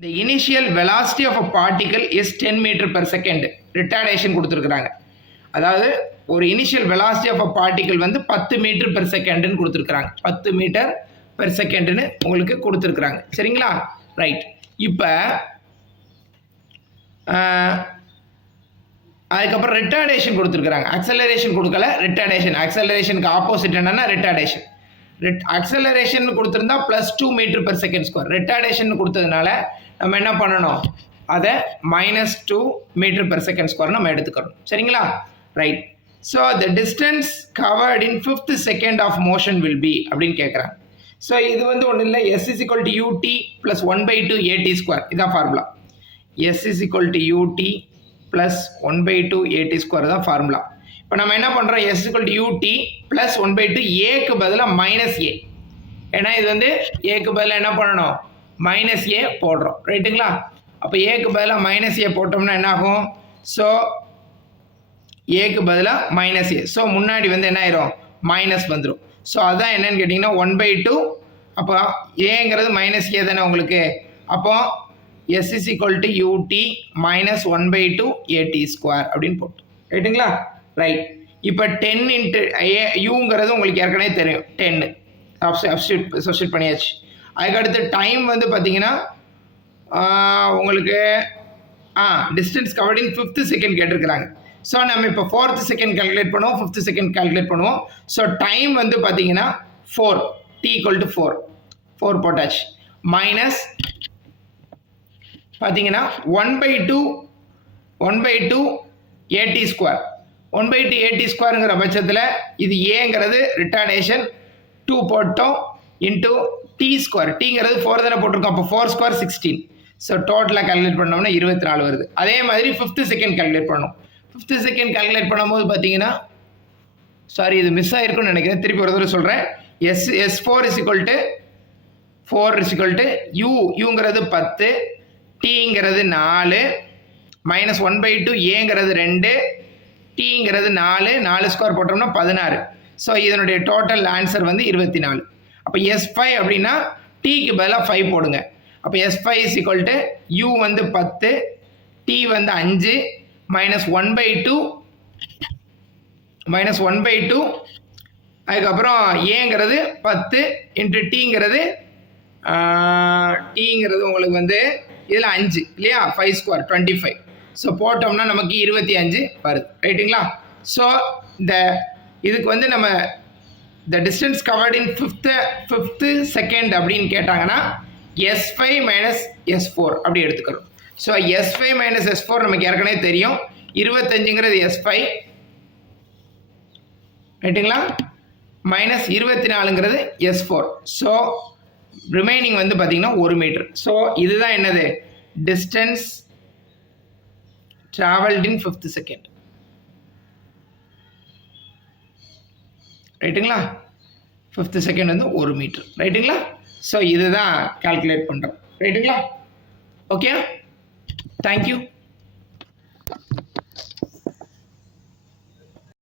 The initial velocity of a particle is 10 meter per second. Retardation கொடுத்திருக்காங்க. அதாவது ஒரு initial velocity of a particle வந்து 10 meter per second ன்னு கொடுத்திருக்காங்க. 10 meter per second ன்னு உங்களுக்கு கொடுத்திருக்காங்க. சரிங்களா? ரைட். இப்போ அதுக்கப்புறம் retardation கொடுத்திருக்காங்க. acceleration கொடுக்கல, retardation. accelerationக்கு ஆப்போசிட் என்னன்னா retardation. acceleration கொடுத்திருந்தா +2 meter per second square. retardation கொடுத்ததுனால நம்ம என்ன பண்ணணும், அதை -2 meter per second square நம்ம எடுத்துக்கிறோம். சரிங்களா? Right. So the distance covered in 5th second of motion will be அப்படின்னு கேட்குறாங்க. ஸோ இது வந்து ஒன்றும் இல்லை, s is equal to ut plus 1/2 at square. இதான் formula. s is equal to ut plus 1/2 at square தான் ஃபார்முலா. இப்போ நம்ம என்ன பண்ணுறோம், s is equal to ut plus 1/2 ஏக்கு பதிலாக -a. ஏன்னா இது வந்து ஏக்கு பதிலாக என்ன பண்ணணும், -a போடுறோம். ரைட்டுங்களா? அப்போ ஏக்கு பதிலாக -a போட்டோம்னா என்ன ஆகும், ஸோ ஏக்கு பதிலாக -a. ஸோ முன்னாடி வந்து என்ன ஆயிரும், மைனஸ் வந்துடும். ஸோ அதான் என்னன்னு கேட்டிங்கன்னா 1/2. அப்போ ஏங்கிறது -a தானே உங்களுக்கு. அப்போ s is equal to ut minus 1/2 at square அப்படின்னு போட்டு. ரைட்டுங்களா? ரைட். இப்போ 10 இன்ட்டு யூங்கிறது உங்களுக்கு ஏற்கனவே தெரியும், 10 சப்ஸ்டியூட் பண்ணியாச்சு. அதுக்கடுத்து டைம் வந்து பார்த்தீங்கன்னா உங்களுக்கு distance covered in 5th second கேட்டிருக்கிறாங்க. ஸோ நம்ம இப்போ 4th செகண்ட் கால்குலேட் பண்ணுவோம், 5th செகண்ட் கால்குலேட் பண்ணுவோம். ஸோ டைம் வந்து பார்த்தீங்கன்னா 4, t = 4 போட்டாச்சு. மைனஸ் பார்த்தீங்கன்னா 1/2 at ஸ்கொயர். 1/2 at ஸ்கொயருங்கிற பட்சத்தில் இது ஏங்கிறது ரிட்டார்டேஷன் 2 போட்டோம் இன்ட்டு டி ஸ்கொயர். டீங்கிறது 4 தானே போட்டிருக்கோம். அப்போ 4 ஸ்கொயர் 16. ஸோ டோட்டலாக கால்குலேட் பண்ணோம்னா 24 வருது. அதே மாதிரி 5th செகண்ட் கால்குலேட் பண்ணணும். 5th செகண்ட் கால்குலேட் பண்ணும்போது பார்த்தீங்கன்னா, சாரி இது மிஸ் ஆகிருக்குன்னு நினைக்கிறேன், திருப்பி ஒரு தடவை சொல்கிறேன். s4 is equal to 4 is equal to யூங்கிறது 10, டீங்கிறது 4, minus 1/2 ஏங்கிறது 2, டீங்கிறது 4 ஸ்கொயர் போட்டோம்னா 16. ஸோ இதனுடைய டோட்டல் ஆன்சர் வந்து 24. அப்போ S5 அப்படின்னா டீக்கு பதிலாக 5 போடுங்க. அப்போ S5 is equal to u வந்து 10, t வந்து 5, minus 1/2 அதுக்கப்புறம் ஏங்கிறது 10 இன்ட்டு டீங்கிறது உங்களுக்கு வந்து இதில் 5 இல்லையா, 5 ஸ்கொயர் 25. ஸோ போட்டோம்னா நமக்கு 25 வருது. ரைட்டுங்களா? ஸோ இதுக்கு வந்து நம்ம the distance covered in 5th second அப்படின்னு கேட்டாங்கன்னா S5 minus S4 அப்படி எடுத்துக்கிறோம். ஸோ S5 minus S4 நமக்கு ஏற்கனவே தெரியும். 25ங்கிறது S5 ரைட்டுங்களா, மைனஸ் 24ங்கிறது S4. ஸோ ரிமைனிங் வந்து பார்த்தீங்கன்னா 1 மீட்டர். ஸோ இதுதான் என்னது, டிஸ்டன்ஸ் ட்ராவல்ட் இன் 5th செகண்ட். ரைட்டுங்களா? 5th செகண்ட் வந்து 1 மீட்டர். ரைட்டுங்களா? ஸோ இதுதான் கால்குலேட் பண்ணுறோம். ரைட்டுங்களா? Okay, thank you.